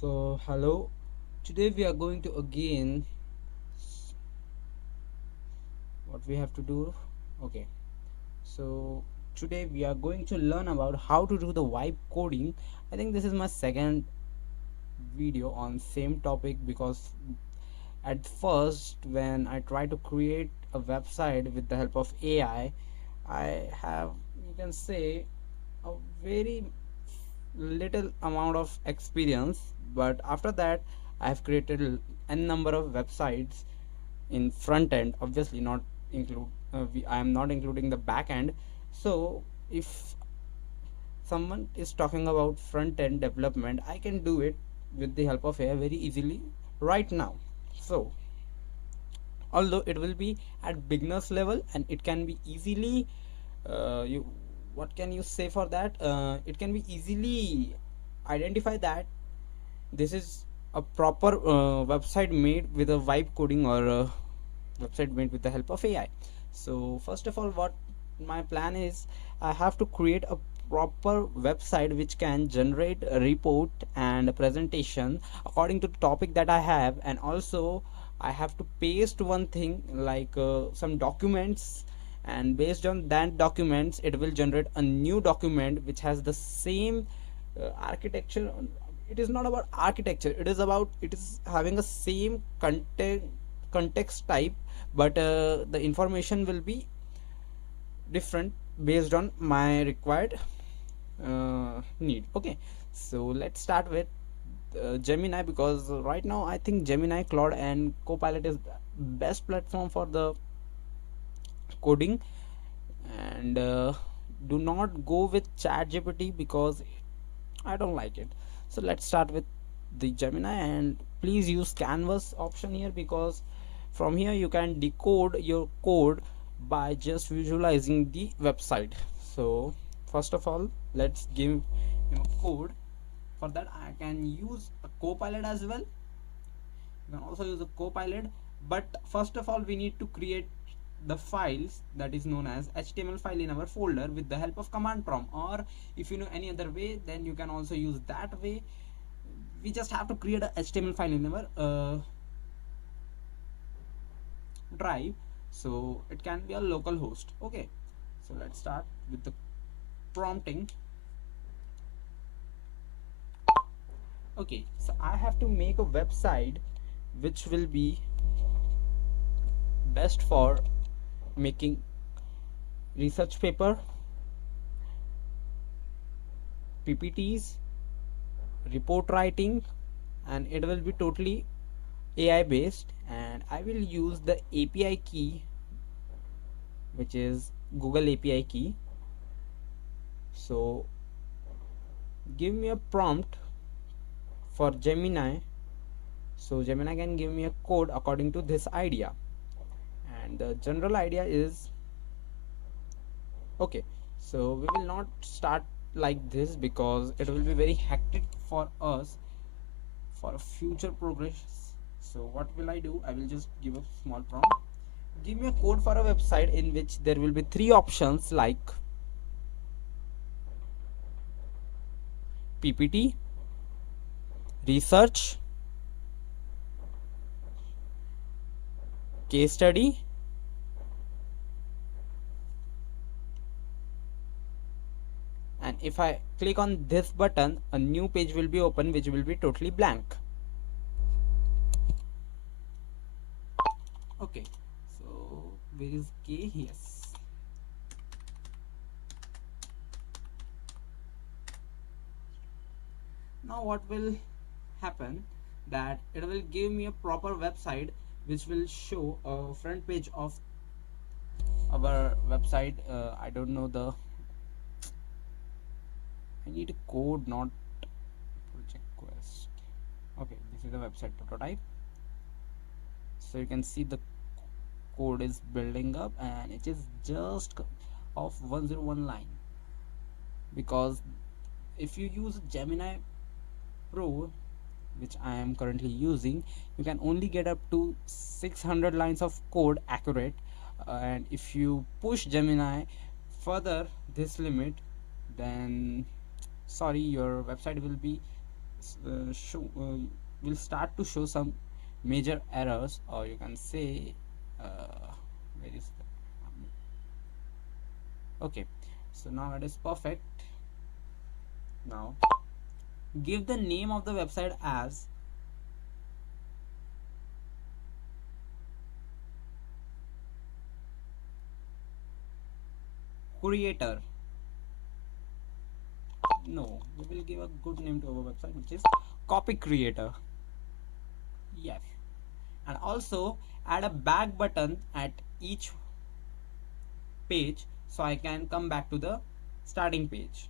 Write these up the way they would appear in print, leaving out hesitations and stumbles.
So hello, today we are going to again what we have to do. Okay, so today we are going to learn about how to do the vibe coding. I think this is my second video on same topic because at first when I try to create a website with the help of AI, I have, you can say, a very little amount of experience, but after that I have created n number of websites in front end, obviously not include I am not including the back end. So if someone is talking about front end development, I can do it with the help of AI very easily right now. So although it will be at beginners level and it can be easily you what can you say for that, it can be easily identify that this is a proper website made with a vibe coding or a website made with the help of AI. So first of all, what my plan is, I have to create a proper website which can generate a report and a presentation according to the topic that I have, and also I have to paste one thing like some documents, and based on that documents it will generate a new document which has the same architecture. It is not about architecture, it is having a same context type, but the information will be different based on my required need. Okay, so let's start with Gemini, because right now I think Gemini, Claude and Copilot is best platform for the coding. And do not go with ChatGPT because I don't like it. So let's start with the Gemini, and please use Canvas option here, because from here you can decode your code by just visualizing the website. So first of all, let's give him a code. For that I can use a Copilot as well. You can also use a Copilot, but first of all we need to create the files that is known as HTML file in our folder with the help of command prompt, or if you know any other way then you can also use that way. We just have to create a HTML file in our drive, so it can be a local host. Okay, so let's start with the prompting. Okay, so I have to make a website which will be best for making research paper, PPTs, report writing, and it will be totally AI based, and I will use the API key, which is Google API key. So give me a prompt for Gemini, so Gemini can give me a code according to this idea, and the general idea is okay. So we will not start like this because it will be very hectic for us for future progress. So what will I do? I will just give a small prompt. Give me a code for a website in which there will be three options like PPT, research, case study, and if I click on this button, a new page will be open which will be totally blank. Okay, so where is K? Yes. Now what will happen, that it will give me a proper website which will show a front page of our website. I don't know the, I need a code, not project quest. Okay, this is the website prototype. So you can see the code is building up and it is just of 101 line, because if you use Gemini Pro, which I am currently using, you can only get up to 600 lines of code accurate, and if you push Gemini further this limit, then sorry, your website will be show will start to show some major errors, or you can say where is the okay. So now it is perfect. Now give the name of the website as creator. No, we will give a good name to our website, which is copy creator. Yes, and also add a back button at each page so I can come back to the starting page.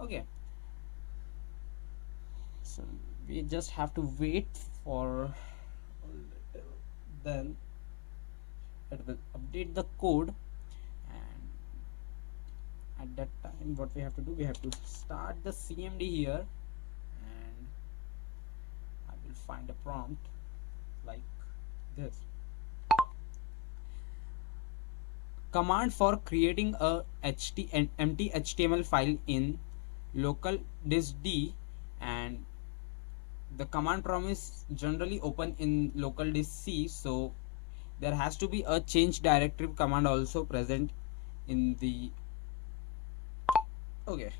Okay, so we just have to wait for a little, then it will update the code, and at that time what we have to do, we have to start the cmd here, and I will find a prompt like this: command for creating a empty html file in local disk d, and the command prompt is generally open in local disk c, so there has to be a change directory command also present in the okay.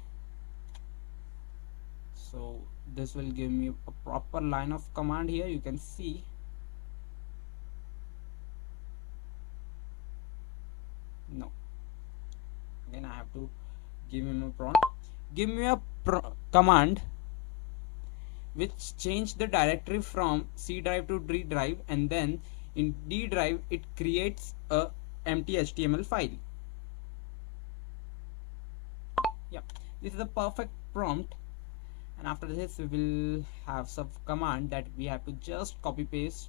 So this will give me a proper line of command here, you can see. No, again I have to give him a prompt. Give me a command which change the directory from C drive to D drive, and then in D drive it creates a empty HTML file. Yeah, this is the perfect prompt, and after this we will have some command that we have to just copy paste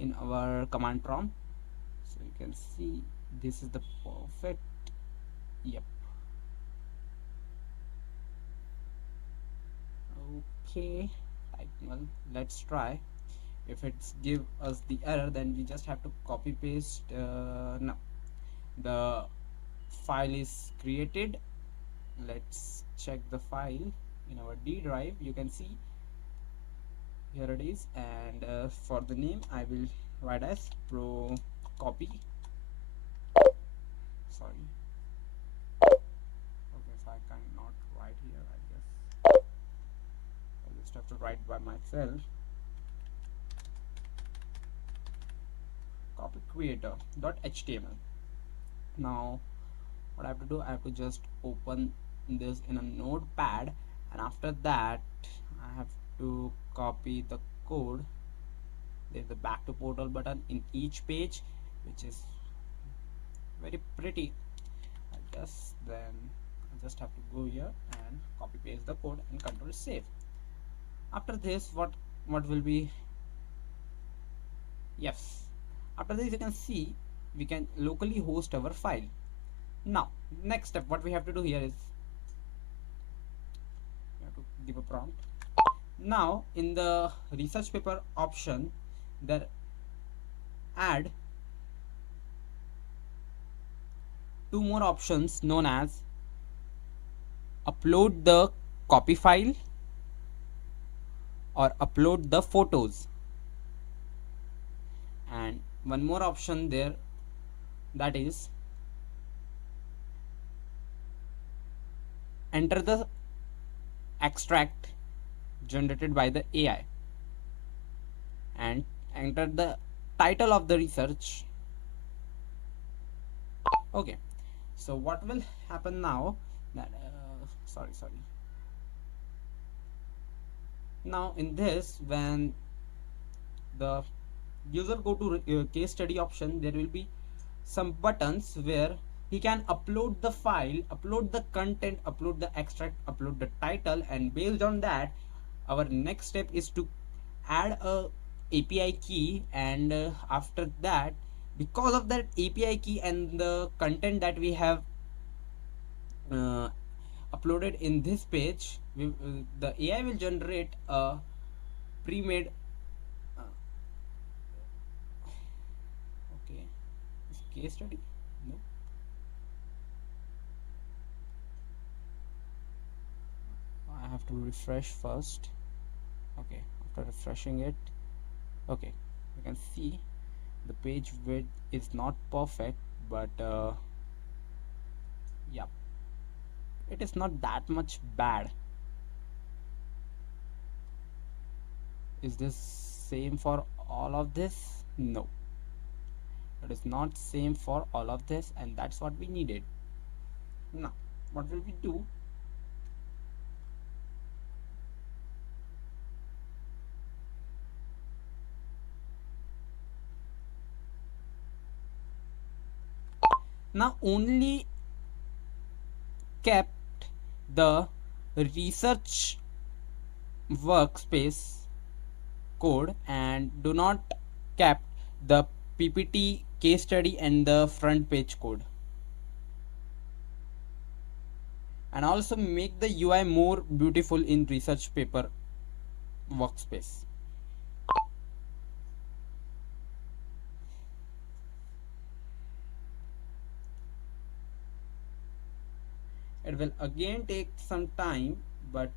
in our command prompt. So you can see this is the perfect. Yep. Okay, like, well, let's try. If it's give us the error, then we just have to copy paste. No, the file is created. Let's check the file in our D drive. You can see here it is, and for the name I will write as pro copy. Sorry, okay, so I cannot write here, I guess I just have to write by myself. Copy creator .html. Now what I have to do, I have to just open this in a notepad, and after that I have to copy the code. There's the back to portal button in each page, which is very pretty, I guess. Then I just have to go here and copy paste the code and control save. After this, what will be, yes, after this you can see we can locally host our file. Now next step, what we have to do here is we have to give a prompt. Now in the research paper option, there add two more options known as upload the copy file or upload the photos, and one more option there, that is enter the extract generated by the AI and enter the title of the research. Okay, so what will happen now, that sorry, now in this, when the user go to case study option, there will be some buttons where he can upload the file, upload the content, upload the extract, upload the title, and based on that our next step is to add a API key, and after that, because of that API key and the content that we have uh, uploaded in this page, the AI will generate a pre-made okay, is case study, no, I have to refresh first. Okay, after refreshing it, okay, you can see the page width is not perfect, but yeah, it is not that much bad. Is this same for all of this? No, it is not same for all of this, and that's what we needed. Now what will we do? Now only kept the research workspace code and do not kept the ppt case study and the front page code, and also make the UI more beautiful in research paper workspace. It will again take some time, but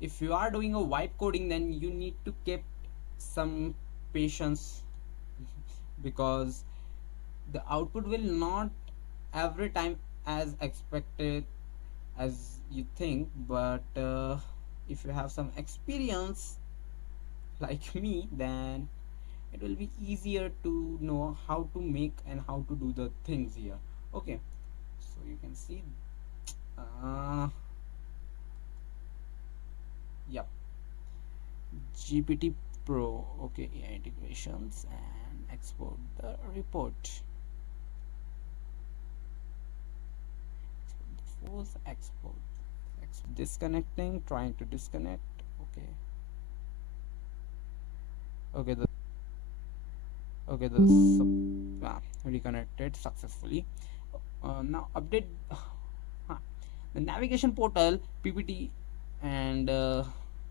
if you are doing a vibe coding, then you need to keep some patience because the output will not every time as expected as you think, but if you have some experience like me, then it will be easier to know how to make and how to do the things here. Okay, so you can see uh, yep, GPT Pro. Okay, AI integrations and export the report. Force export. Disconnecting, trying to disconnect. Okay. Okay, reconnected successfully. Now update the navigation portal PPT and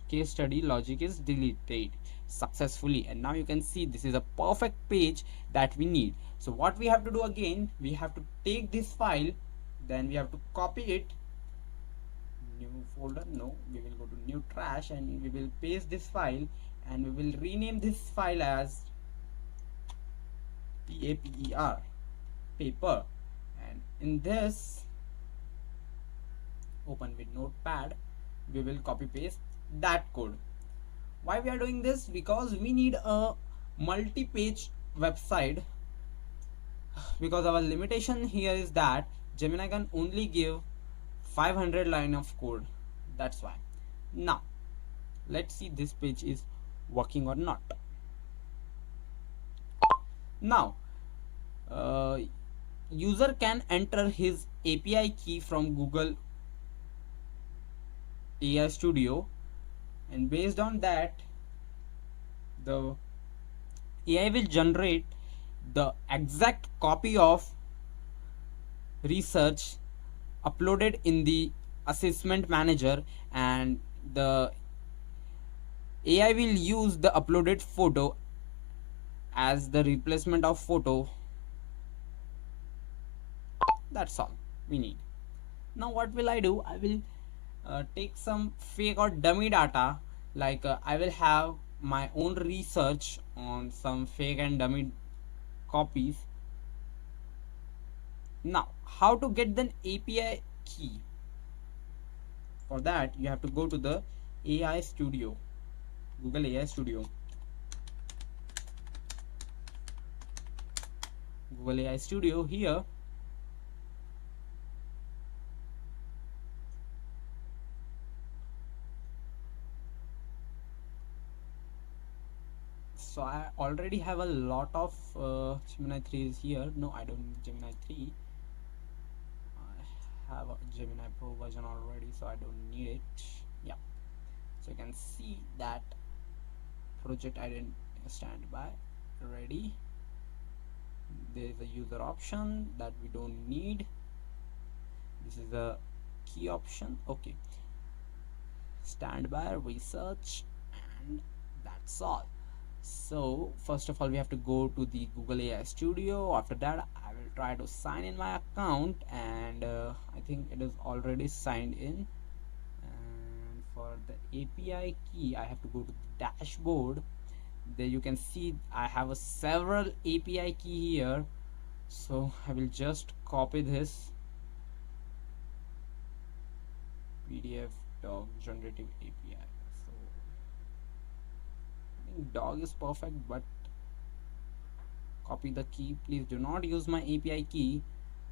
case study logic is deleted successfully, and now you can see this is a perfect page that we need. So what we have to do again, we have to take this file, then we have to copy it, new folder, no, we will go to new trash and we will paste this file, and we will rename this file as paper paper, and in this, open with notepad, we will copy paste that code. Why we are doing this? Because we need a multi-page website, because our limitation here is that Gemini can only give 500 line of code. That's why. Now let's see this page is working or not. Now user can enter his API key from Google AI Studio, and based on that the AI will generate the exact copy of research uploaded in the assessment manager, and the AI will use the uploaded photo as the replacement of photo. That's all we need. Now what will I do? I will take some fake or dummy data, like I will have my own research on some fake and dummy copies. Now how to get the API key? For that you have to go to the AI Studio, Google AI Studio, Google AI Studio here. So I already have a lot of Gemini 3s here. No, I don't need Gemini 3. I have a Gemini Pro version already, so I don't need it. Yeah, so you can see that project standby ready. There is a user option that we don't need. This is the key option. Okay, standby research, and that's all. So first of all we have to go to the Google AI Studio. After that I will try to sign in my account, and I think it is already signed in. for the API key, I have to go to the dashboard. There you can see I have a several API key here, so I will just copy this PDF dog generative API. So I think dog is perfect, but copy the key. Please do not use my API key,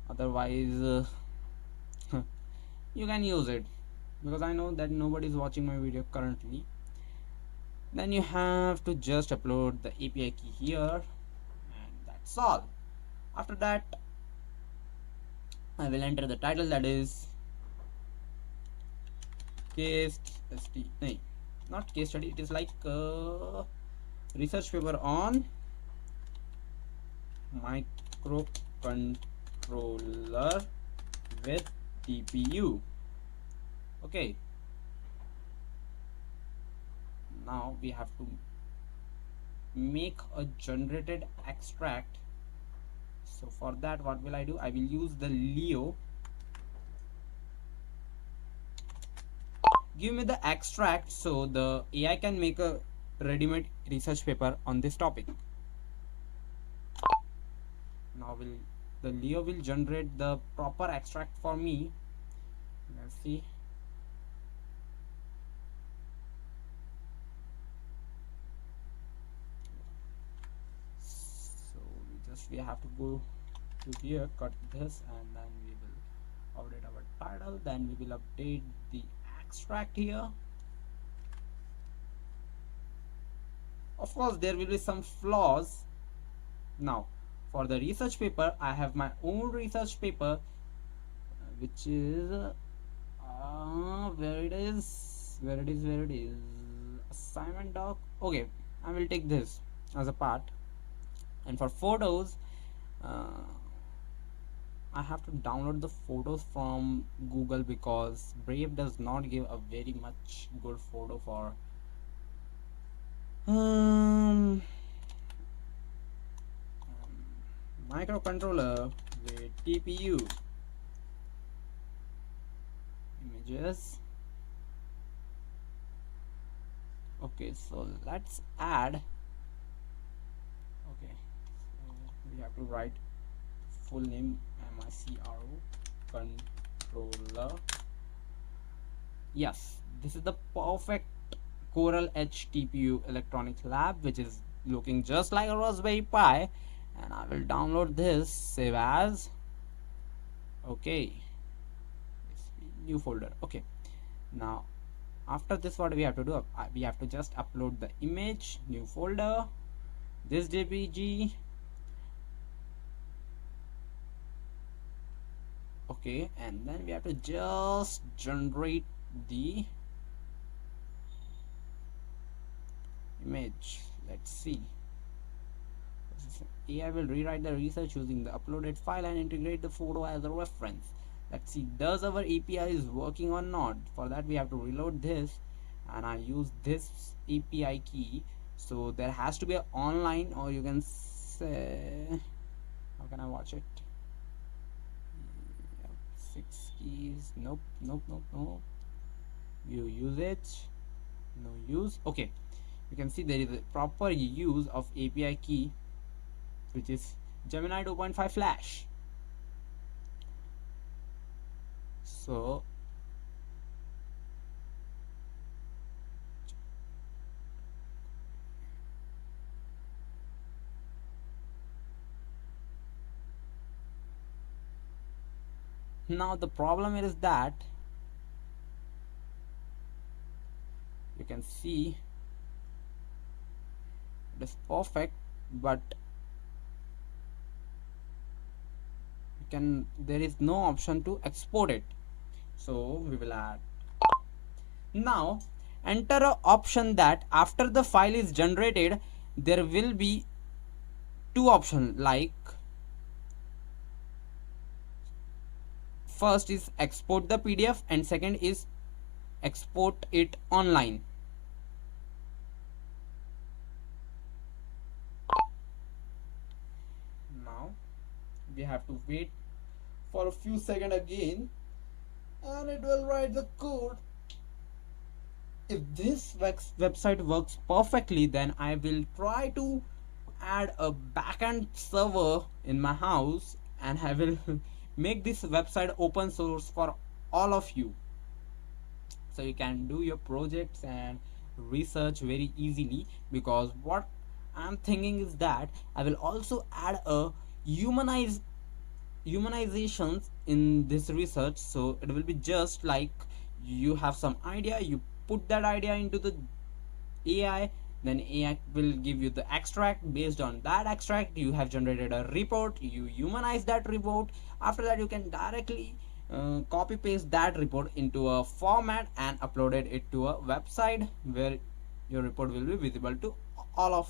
otherwise you can use it, because I know that nobody is watching my video currently. Then you have to just upload the API key here, and that's all. After that, I will enter the title, that is case study. No, not case study, it is like research paper on microcontroller with TPU. Okay, now we have to make a generated extract. So for that, what will I do? I will use the Leo. Give me the extract so the AI can make a ready-made research paper on this topic. Now the Leo will generate the proper extract for me. Let's see. So we have to go to here, cut this, and then we will update our title. Then we will update the extract here. Of course, there will be some flaws. Now, for the research paper, I have my own research paper, which is where it is assignment doc. Okay, I will take this as a part. And for photos, I have to download the photos from Google, because Brave does not give a very much good photo for microcontroller with TPU images. Okay, so let's add. Okay, so we have to write full name, MICRO controller. Yes, this is the perfect Coral Edge TPU electronics lab, which is looking just like a Raspberry Pi. And I will download this, save as. Okay, new folder. Okay, now after this, what we have to do? We have to just upload the image, new folder, this JPG. Okay, and then we have to just generate the image. Let's see. AI will rewrite the research using the uploaded file and integrate the photo as a reference. Let's see, does our API is working or not? For that, we have to reload this, and I use this API key. So there has to be an online, or you can say, how can I watch it? Yep, 6 keys. Nope. You use it. No use. Okay, you can see there is a proper use of API key, which is Gemini 2.5 Flash. So now the problem is that you can see it is perfect, but there is no option to export it. So we will add. Now enter a option that after the file is generated, there will be two options, like first is export the PDF and second is export it online. Now we have to wait for a few seconds again, and it will write the code. if this website works perfectly, then I will try to add a backend server in my house, and I will make this website open source for all of you, so you can do your projects and research very easily. Because what I'm thinking is that I will also add a humanize humanizations in this research, so it will be just like you have some idea, you put that idea into the AI, then AI will give you the extract. Based on that extract, you have generated a report, you humanize that report. After that, you can directly copy paste that report into a format and uploaded it to a website where your report will be visible to all of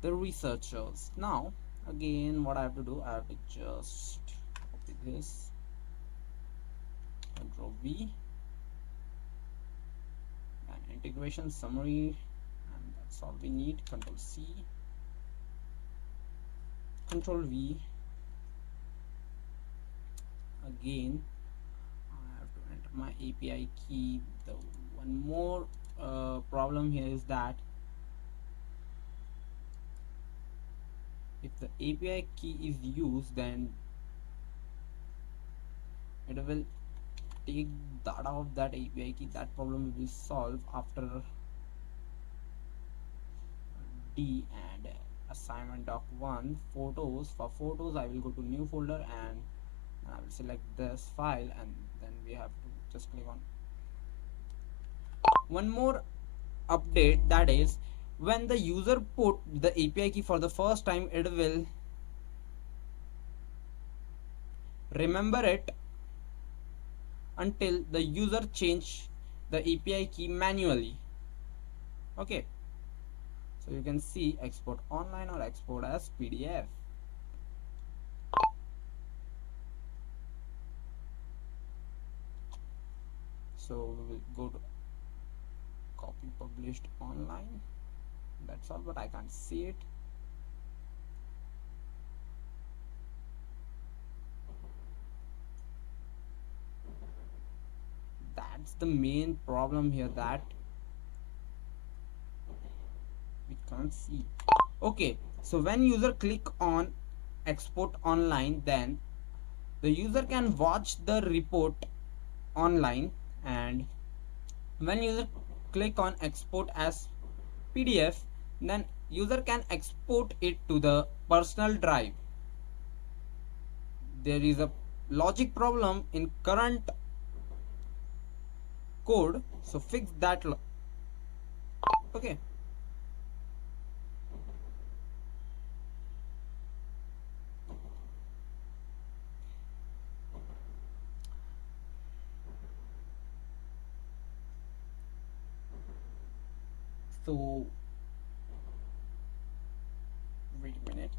the researchers. Now, again, what I have to do, I have to just copy this, Control V, and integration summary, and that's all we need. Control C, Control V. Again, I have to enter my API key. The one more problem here is that if the API key is used, then it will take data of that API key. That problem will be solved after D. And assignment doc 1, photos. For photos, I will go to new folder, and I will select this file, and then we have to just click on one more update. That is, when the user put the API key for the first time, it will remember it until the user change the API key manually. Okay, so you can see export online or export as PDF. So we will go to copy published online. That's all, but I can't see it. That's the main problem here, that we can't see. Okay, so when user click on export online, then the user can watch the report online, and when user click on export as PDF, then user can export it to the personal drive. There is a logic problem in current code, so fix that. Okay, so wait a minute.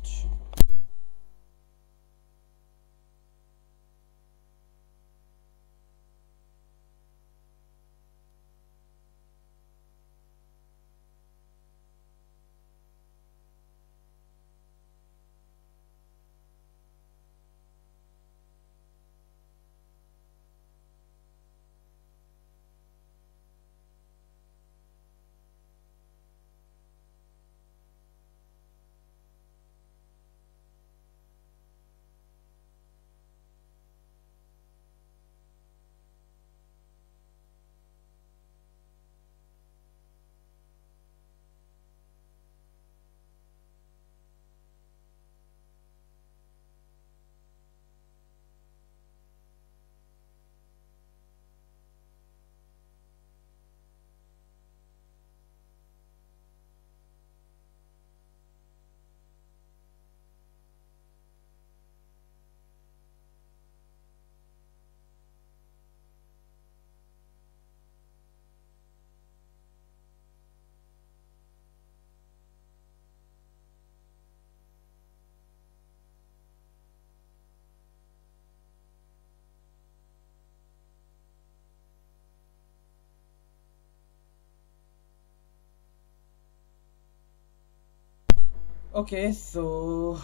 Okay, so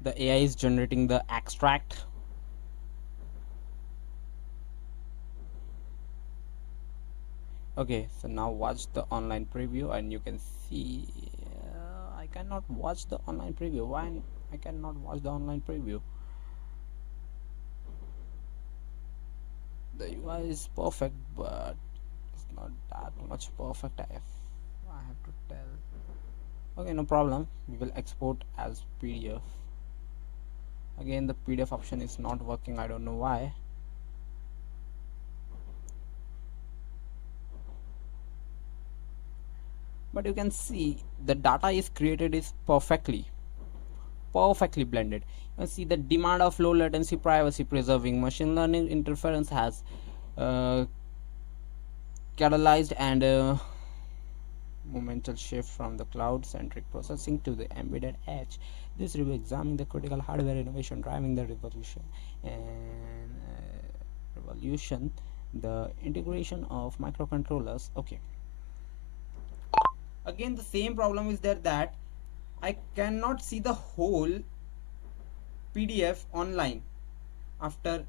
the AI is generating the extract Okay, so now watch the online preview and you can see I cannot watch the online preview. Why I cannot watch the online preview? The UI is perfect, but it's not that much perfect. I have to tell. Okay, no problem. We will export as PDF. Again, the PDF option is not working. I don't know why. But you can see the data is created is perfectly blended. You see the demand of low latency privacy preserving machine learning interference has uh, catalyzed and momental shift from the cloud centric processing to the embedded edge. This review examining the critical hardware innovation driving the revolution, the integration of microcontrollers. Okay, again the same problem is there that I cannot see the whole PDF online. After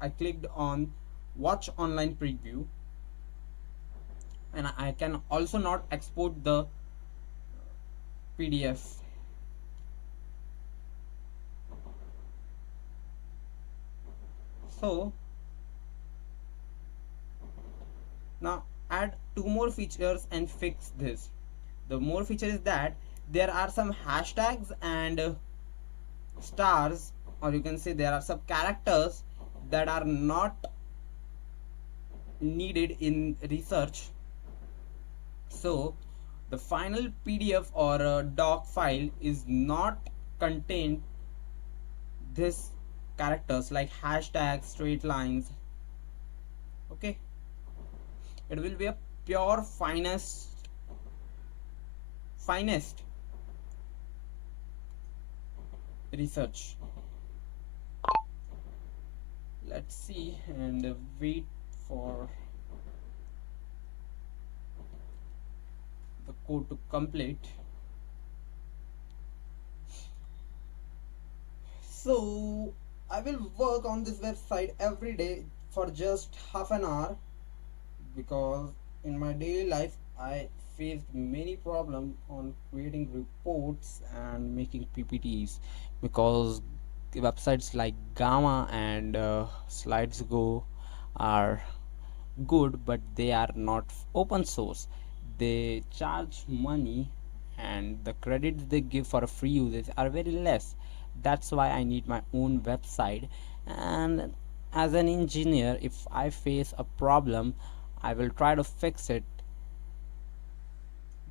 I clicked on watch online preview, and I can also not export the PDF. So now add two more features and fix this. The more feature is that there are some hashtags and stars, or you can say there are some characters that are not needed in research. So the final PDF or doc file is not contain this characters like hashtags, straight lines. Okay, it will be a pure finest research. Let's see and wait for the code to complete. So I will work on this website every day for just half an hour, because in my daily life I faced many problems on creating reports and making PPTs, because websites like Gamma and SlidesGo are good, but they are not open source. They charge money, and the credits they give for free usage are very less. That's why I need my own website. And as an engineer, if I face a problem, I will try to fix it.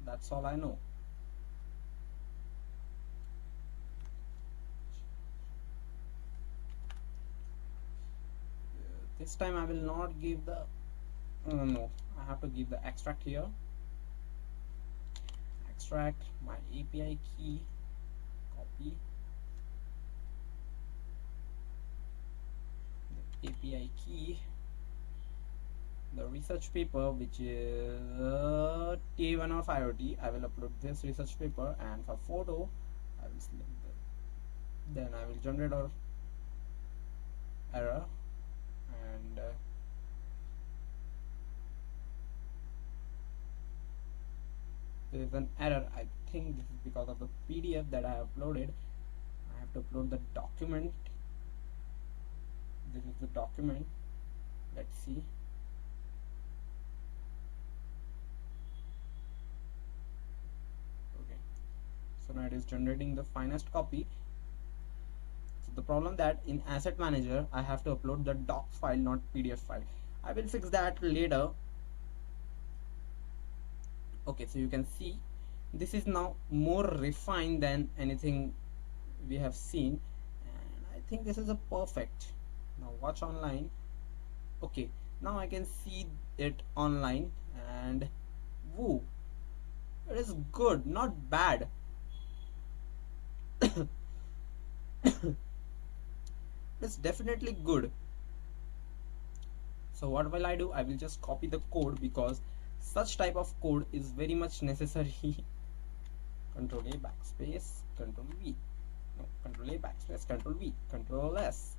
That's all I know. This time I will not give the no, I have to give the extract here. Extract my API key, copy the API key, the research paper, which is T1 of IoT. I will upload this research paper, and for photo I will select then I will generate our error, and there is an error. I think this is because of the PDF that I uploaded. I have to upload the document. This is the document. Let's see. Okay, so now it is generating the finest copy. So the problem that in asset manager I have to upload the doc file, not PDF file. I will fix that later. Okay, so you can see this is now more refined than anything we have seen, and I think this is a perfect. Now watch online. Okay, now I can see it online, and woo, it is good, not bad. It's definitely good. So what will I do? I will just copy the code, because such type of code is very much necessary. Control A backspace, Control V. No, Control A backspace, Control V, Control S.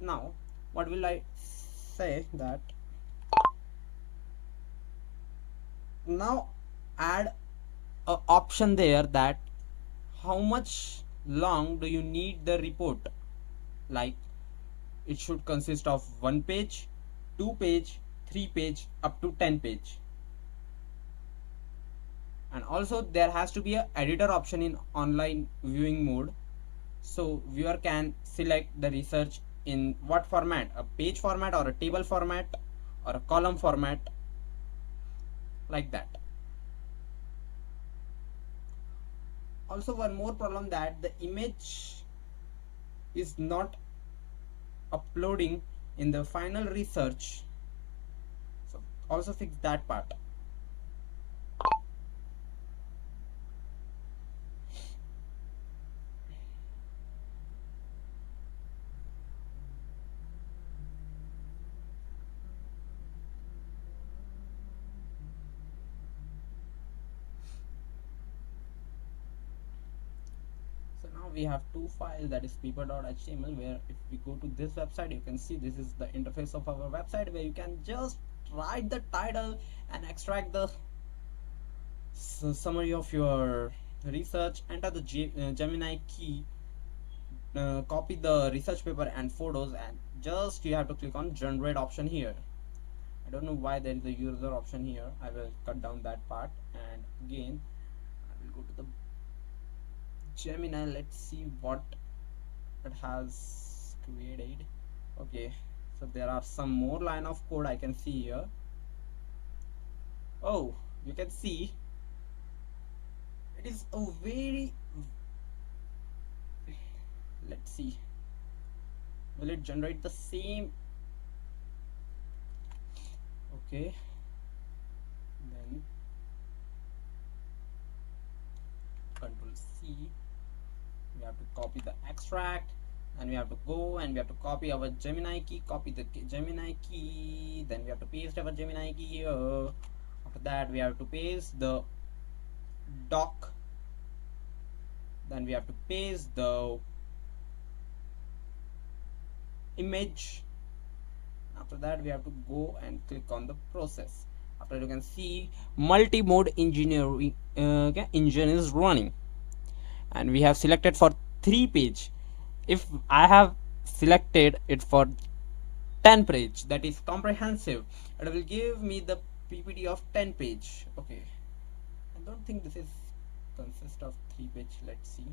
Now what will I say that Now add a option there that how much long do you need the report, like it should consist of 1 page, 2 page, 3 page, up to 10 page. And also there has to be a editor option in online viewing mode, so viewer can select the research in what format, a page format or a table format or a column format, like that. Also one more problem, that the image is not uploading in the final research, so also fix that part. So now we have two files, that is paper.html, where if we go to this website, you can see this is the interface of our website, where you can just write the title and extract the summary of your research, enter the Gemini key, copy the research paper and photos, and just you have to click on generate option here. I don't know why there is a user option here. I will cut down that part, and again I will go to the Gemini. Let's see what it has created. Okay, so there are some more line of code I can see here. Oh, you can see it is a very, let's see, will it generate the same? Okay, then control C, we have to copy the extract, and we have to go and we have to copy our Gemini key, copy the Gemini key, then we have to paste our Gemini key here. After that we have to paste the doc, then we have to paste the image. After that we have to go and click on the process. After, you can see multi-mode engineering engine is running, and we have selected for 3 page. If I have selected it for 10 page, that is comprehensive, it will give me the PPT of 10 page. Okay, I don't think this is consist of 3 page. Let's see.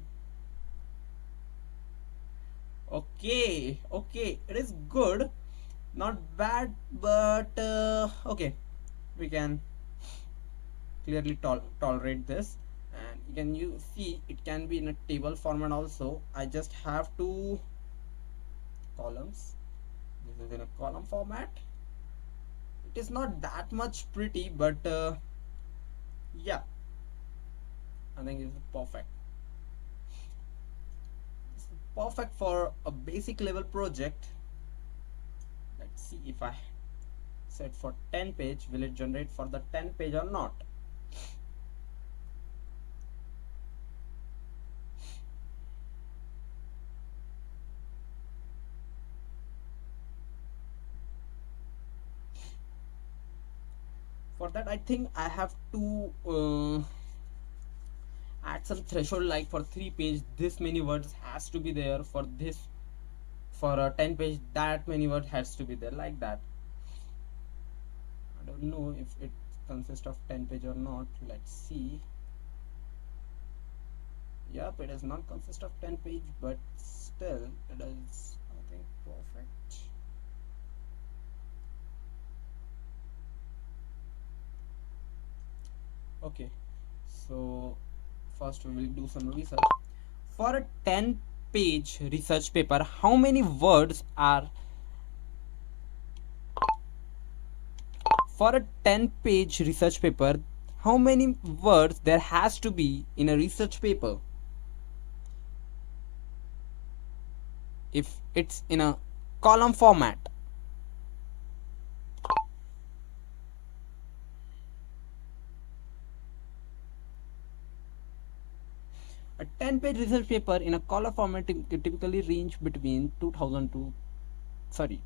Okay, okay, it is good, not bad, but okay, we can clearly tolerate this. And you can see it can be in a table format also. I just have two columns. This is in a column format. It is not that much pretty, but yeah, I think it's perfect. It's perfect for a basic level project. Let's see, if I set for 10 page, will it generate for the 10 page or not? For that, I think I have to add some threshold, like for 3 page this many words has to be there, for this, for a 10 page that many words has to be there, like that. I don't know if it consists of 10 page or not. Let's see. Yep, it does not consist of 10 page, but still it is, I think, perfect. Okay, so first we will do some research. For a 10 page research paper, how many words are, for a 10 page research paper, how many words there has to be in a research paper? If it's in a column format, a 10 page research paper in a column format typically range between 2000 to, sorry,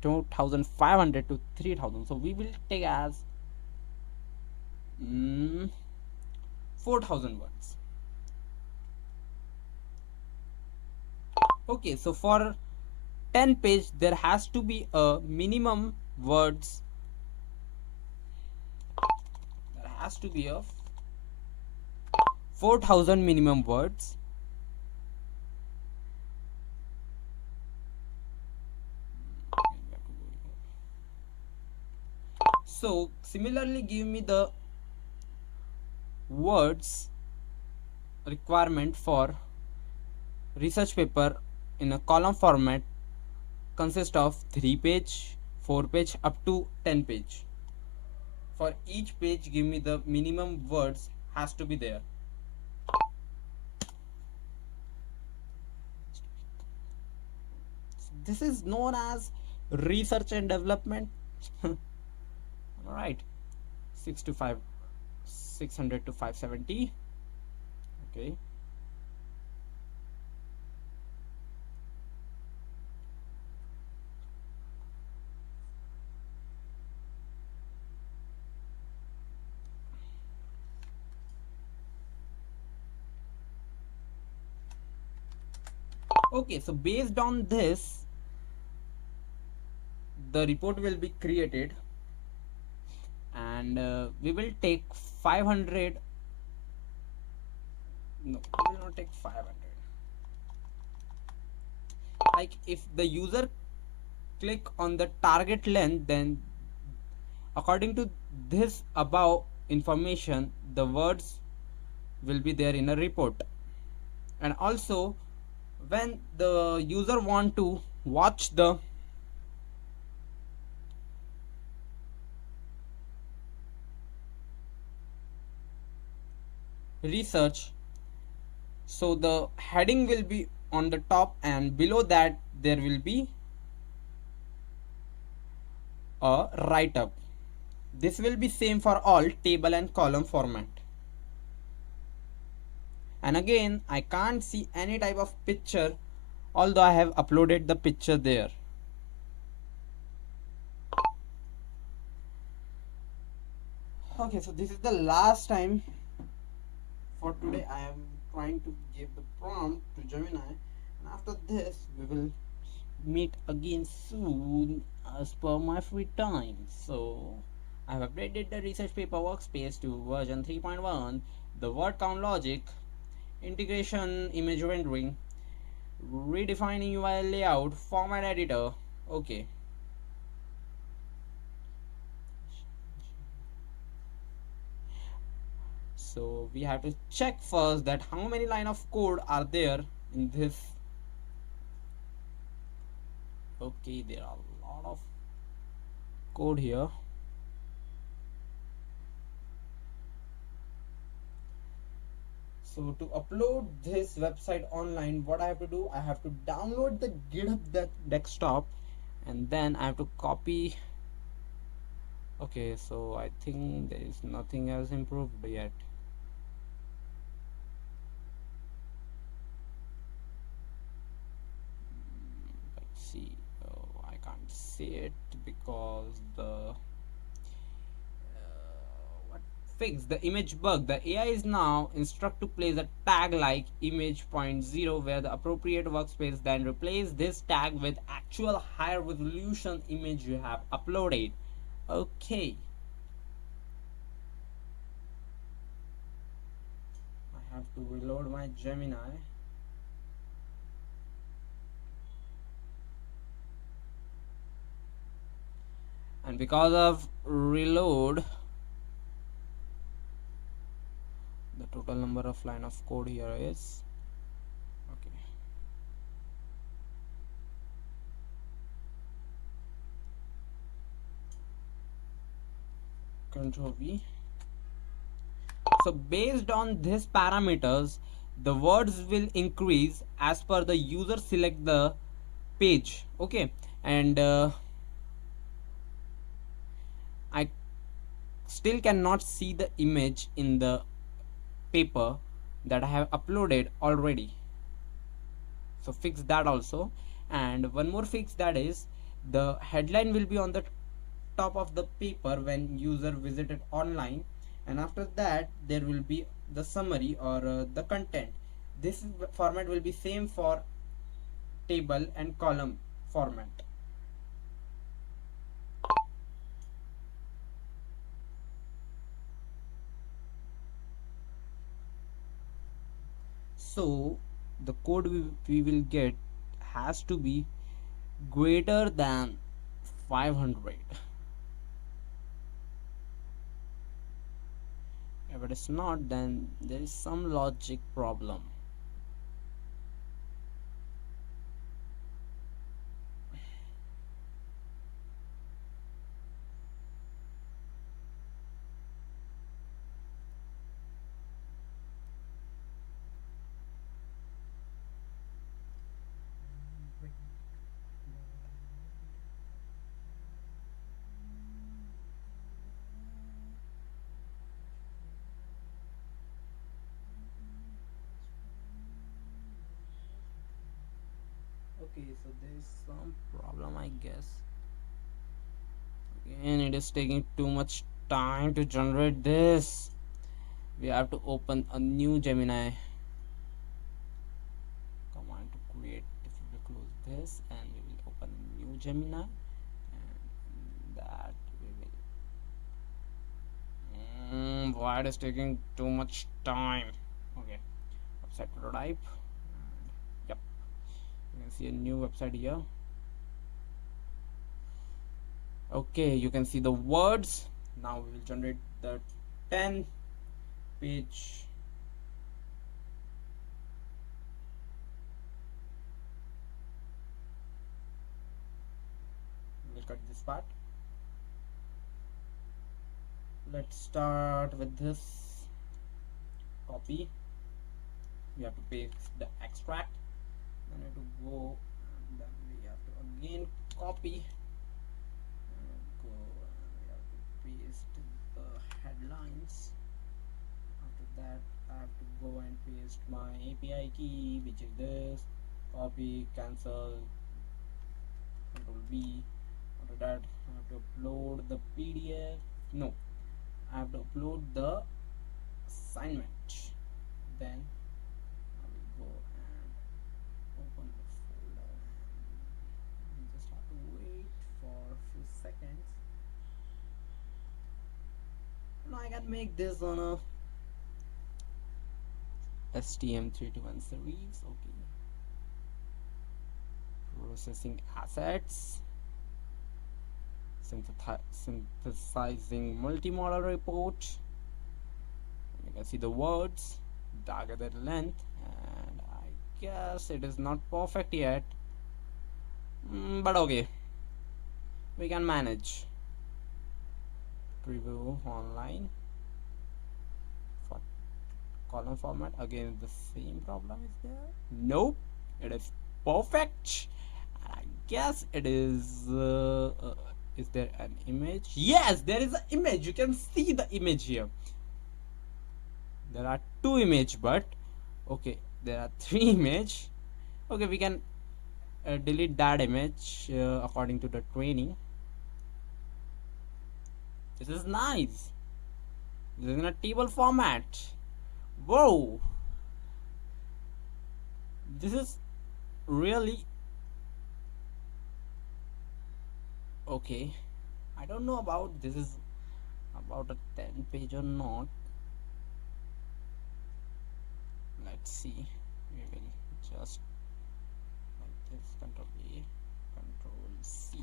2500 to 3000. So we will take as mm, 4000 words. Okay, so for 10 page there has to be a minimum words, there has to be a 4000 minimum words. So similarly give me the words requirement for research paper in a column format consist of 3 page, 4 page up to 10 page. For each page give me the minimum words has to be there. This is known as research and development. All right, 600 to 570. Okay, okay, so based on this the report will be created, and we will take 500. No, we will not take 500. Like if the user click on the target length, then according to this above information the words will be there in a report. And also when the user want to watch the research, so the heading will be on the top and below that there will be a write up. This will be same for all table and column format. And again I can't see any type of picture, although I have uploaded the picture there. Okay, so this is the last time for today. I am trying to give the prompt to Gemini, and after this we will meet again soon as per my free time. So I have updated the research paper workspace to version 3.1, the word count logic, integration, image rendering, redefining UI layout, format editor. Okay. So we have to check first that how many line of code are there in this. Okay, there are a lot of code here. So to upload this website online, what I have to do, I have to download the GitHub desktop, and then I have to copy. Okay, so I think there is nothing else improved yet. Let's see. Oh, I can't see it because the fix the image bug. The AI is now instructed to place a tag like image.0 where the appropriate workspace, then replace this tag with actual higher resolution image you have uploaded. Okay. I have to reload my Gemini. And because of reload, the total number of line of code here is okay. Control V. So based on these parameters, the words will increase as per the user select the page. Okay, and I still cannot see the image in the paper that I have uploaded already. So fix that also. And one more fix, that is the headline will be on the top of the paper when user visited online, and after that there will be the summary or the content. This format will be same for table and column format. So the code we will get has to be greater than 500. If it is not, then there is some logic problem. Okay, so there is some problem, I guess. Again, it is taking too much time to generate this. We have to open a new Gemini command to create. If we will close this and we will open a new Gemini, and that we will. Why it is taking too much time? Okay, website prototype. And yep, you can see a new website here. Okay, you can see the words. Now we will generate the 10 page. We'll cut this part. Let's start with this. Copy. We have to paste the extract. Then we have to go, and then we have to again copy. Go, and we have to paste the headlines. After that, I have to go and paste my API key, which is this. Copy, cancel, Control V. After that, I have to upload the PDF. No, I have to upload the assignment. Then I will go and open the folder, and we just have to wait for a few seconds. Now I can make this on a STM32 series. Okay, processing assets, synthesizing multimodal report. You can see the words, targeted length, and I guess it is not perfect yet, but okay, we can manage. Preview online for column format. Again, the same problem is there. Nope, it is perfect. I guess it is there an image? Yes, there is an image. You can see the image here. There are two image, but okay, there are three image. Okay, we can delete that image according to the training. This is nice. This is in a table format. Whoa, this is really okay. I don't know about this is about a 10 page or not. Let's see. We will just like this, Control A, Control C,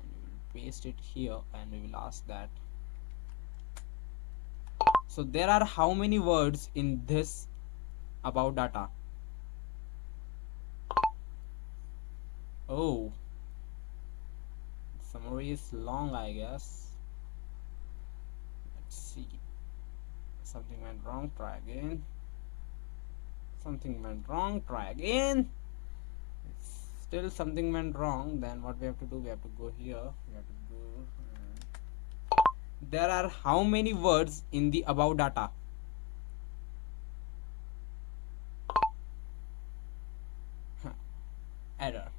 and we will paste it here, and we will ask that. So there are how many words in this about data? Oh, summary is long, I guess. Let's see. Something went wrong, try again. Something went wrong, try again. Still something went wrong. Then what we have to do, we have to go here, we have to go, and there are how many words in the above data? Error.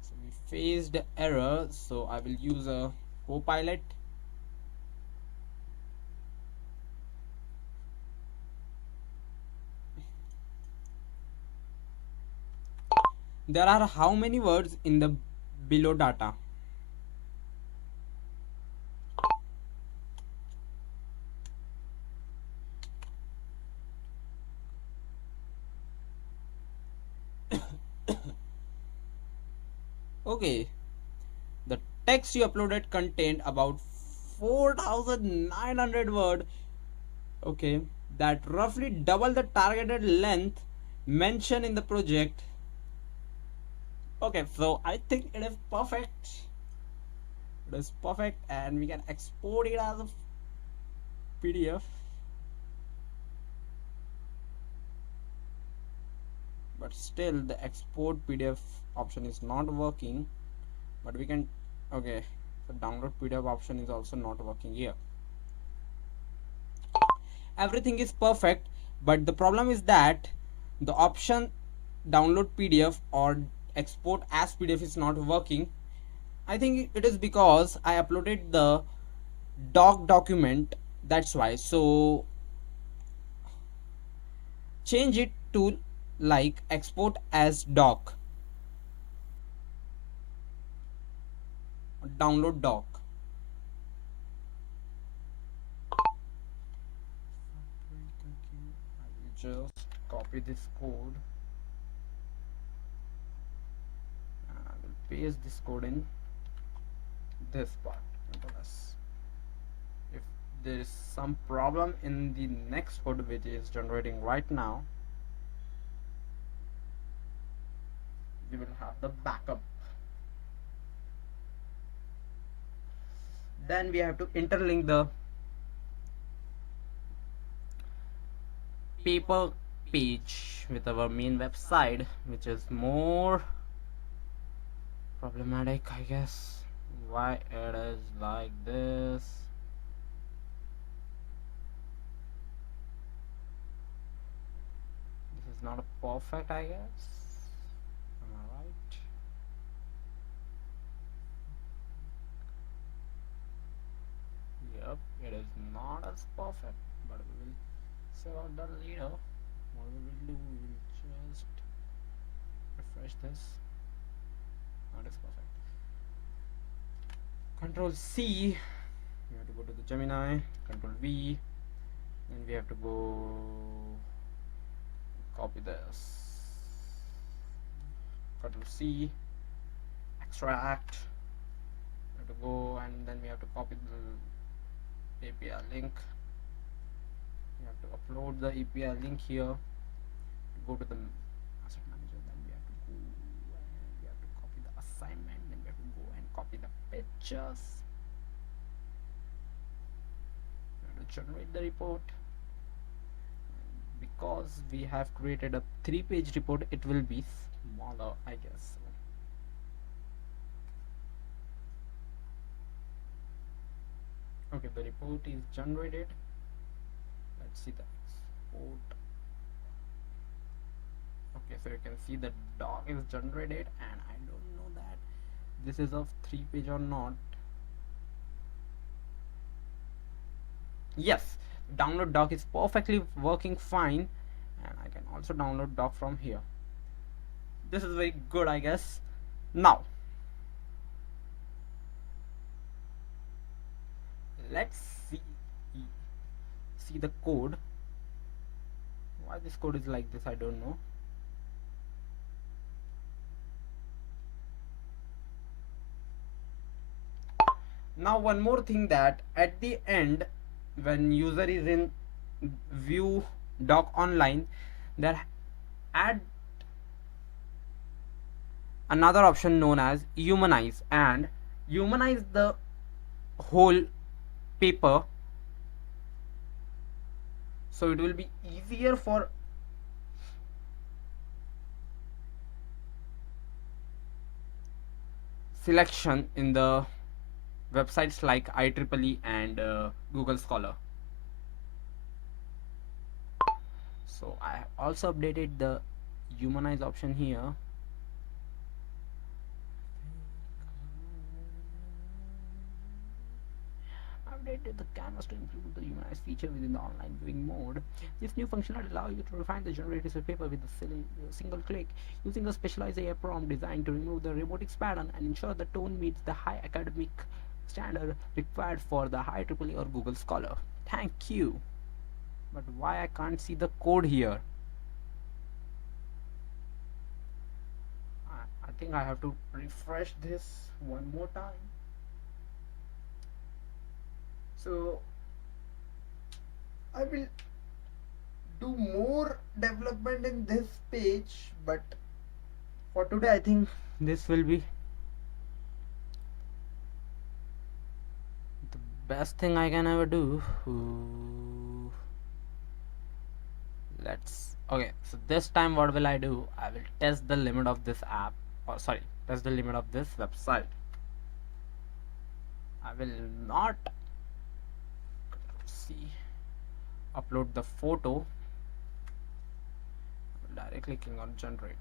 So we faced error, so I will use a copilot. There are how many words in the below data? Okay, the text you uploaded contained about 4,900 word. Okay, that roughly double the targeted length mentioned in the project. Okay, so I think it is perfect. It is perfect, and we can export it as a PDF. But still, the export PDF option is not working. But we can, okay, the download PDF option is also not working here. Everything is perfect, but the problem is that the option download PDF or export as PDF is not working. I think it is because I uploaded the doc document, that's why. So change it to like export as doc, download doc. I will just copy this code and I will paste this code in this part. If there is some problem in the next code which is generating right now, we will have the backup. Then we have to interlink the paper page with our main website, which is more problematic, I guess. Why it is like this? This is not a perfect, I guess. Am I right? Yep, it is not as perfect, but we will save out the later. What we will do, we will just refresh this. Not as perfect. Control C. We have to go to the Gemini. Control V. Then we have to go copy this. Control C. Extract. We have to go and then we have to copy the API link. We have to upload the API link here. Go to the asset manager. Then we have to go and we have to copy the assignment. Then we have to go and copy the pictures. We have to generate the report. Because we have created a 3-page report, it will be smaller, I guess. Okay, the report is generated. Let's see the export. Okay, so you can see the doc is generated, and I don't know that this is of 3-page or not. Yes, download doc is perfectly working fine, and I can also download doc from here. This is very good, I guess. Now let's see the code. Why this code is like this, I don't know. Now one more thing, that at the end when user is in view doc online, there add another option known as humanize, and humanize the whole paper, so it will be easier for selection in the websites like IEEE and Google Scholar. So I also updated the humanize option here. Updated the canvas to include the humanized feature within the online viewing mode. This new functionality allows you to refine the generated paper with a single click, using a specialized AI prompt designed to remove the robotics pattern and ensure the tone meets the high academic standard required for the high triple or Google Scholar. Thank you. But why I can't see the code here? I think I have to refresh this one more time. So I will do more development in this page, but for today I think this will be the best thing I can ever do. Let's okay, so this time what will I do? I will test the limit of this app, or sorry, test the limit of this website. I will not see upload the photo, directly clicking on generate.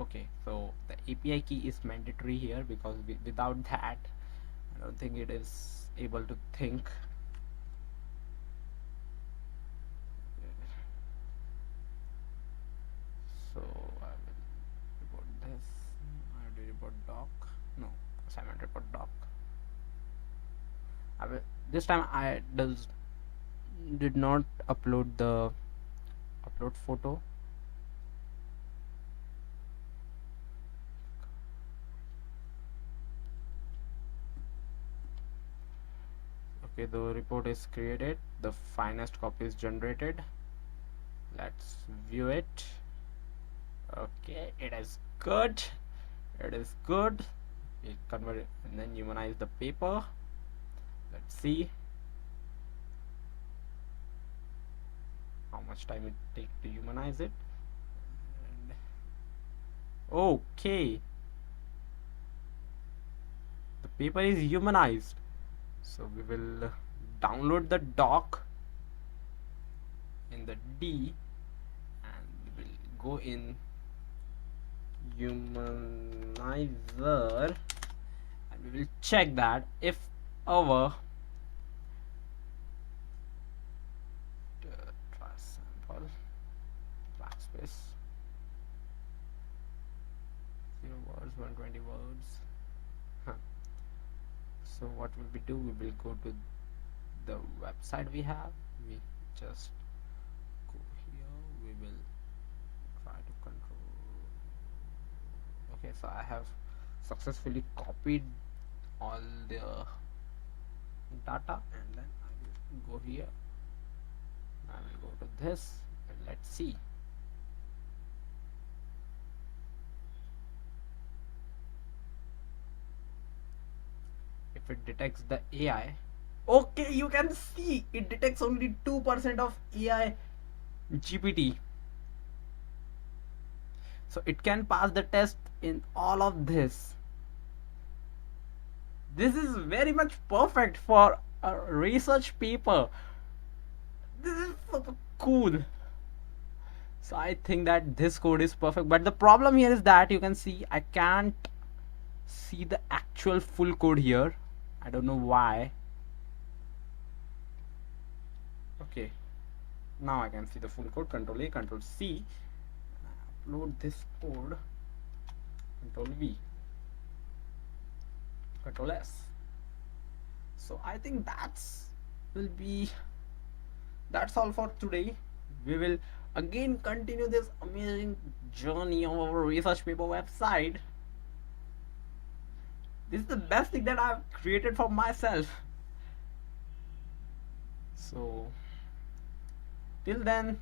Okay, so the API key is mandatory here because without that I don't think it is able to think. So I will report this. I have to report doc. No, assignment report doc. I will this time I did not upload the upload photo. Okay, the report is created, the finest copy is generated. Let's view it. Okay, it is good. It is good. We convert it and then humanize the paper. Let's see how much time it takes to humanize it. And okay, the paper is humanized. So we will download the doc in the D and we will go in humanizer and we will check that if our try sample backspace 0 words 120 words. So what will we do? We will go to the website we have. We just go here. We will try to control. Okay, so I have successfully copied all the data and then I will go here. I will go to this and let's see. If it detects the AI, okay, you can see it detects only 2% of AI GPT. So it can pass the test in all of this. This is very much perfect for a research paper. This is super cool. So I think that this code is perfect, but the problem here is that you can see I can't see the actual full code here. I don't know why. Okay, now I can see the full code. Control A, Control C, upload this code. Control V, Control S. So I think that's all for today. We will again continue this amazing journey of our research paper website. This is the best thing that I've created for myself. So till then,